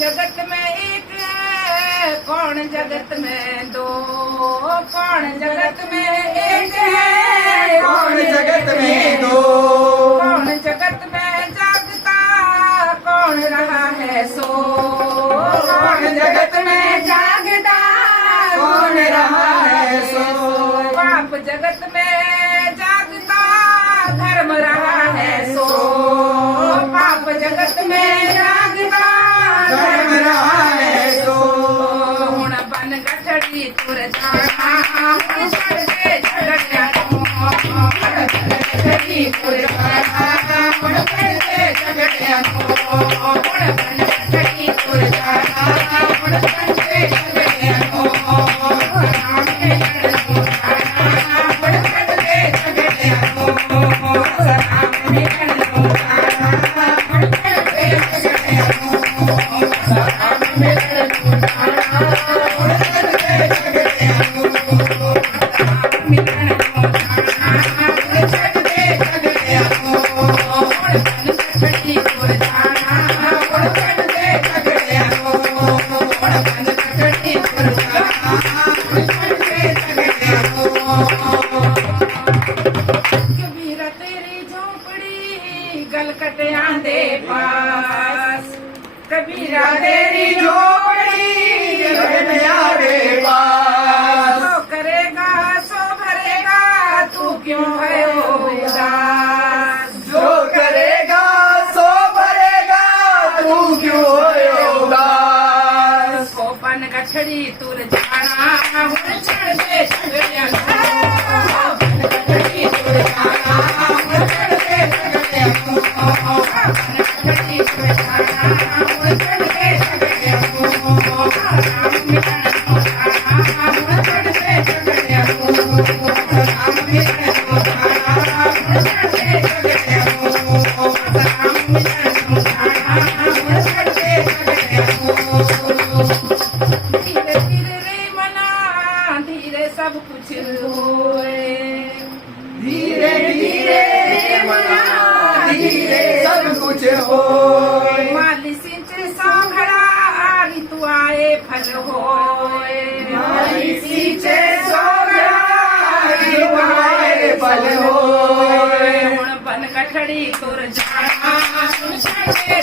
जगत में एक है कौन जगत में दो कौन जगत में एक है कौन जगत में दो कौन जगत में जागता कौन रहा है सो कौन जगत में जागता कौन रहा है सो पाप जगत में जागता धर्म रहा है सो पाप जगत में जागता धर्म रहा है सो हुण बन गठड़ी तुर जाना छड़ दे झगड़िया गठड़ी तुर जाना हुण बन दे झगड़िया हुण बन गठड़ी तुर जाना हुण बन दे झगड़िया राम के लड़ को जाना हुण बन दे झगड़िया राम के लड़ को जाना हुण बन दे झगड़िया कबीरा तेरी झोपड़ी गलकटियां दे पास कबीरा तेरी झोपड़ी गगनया रे पास सो करेगा सो भरेगा तू क्यों है उदास जो करेगा सो भरेगा तू क्यों उदास कोपन गठड़ी तुर जाना हुण छड़ दे झगड़िया गठड़ी तुर जाना हुण छड़ दे झगड़िया गठड़ी तुर जाना हुण छड़ दे झगड़िया राम मिलन को जाना हुण छड़ दे झगड़िया राम मिलन को जाना हुण छड़ दे झगड़िया राम मिलन को जाना हुण छड़ दे झगड़िया धीरे धीरे रे मना धीरे सब कुछ होए धीरे धीरे मना धीरे सब कुछ होए माली सिंचे सांभड़ा आरी तू आए फल होए माली सींचे सोगरा आए फल होए हुण बन गठड़ी तुर जाना हुण छड़ दे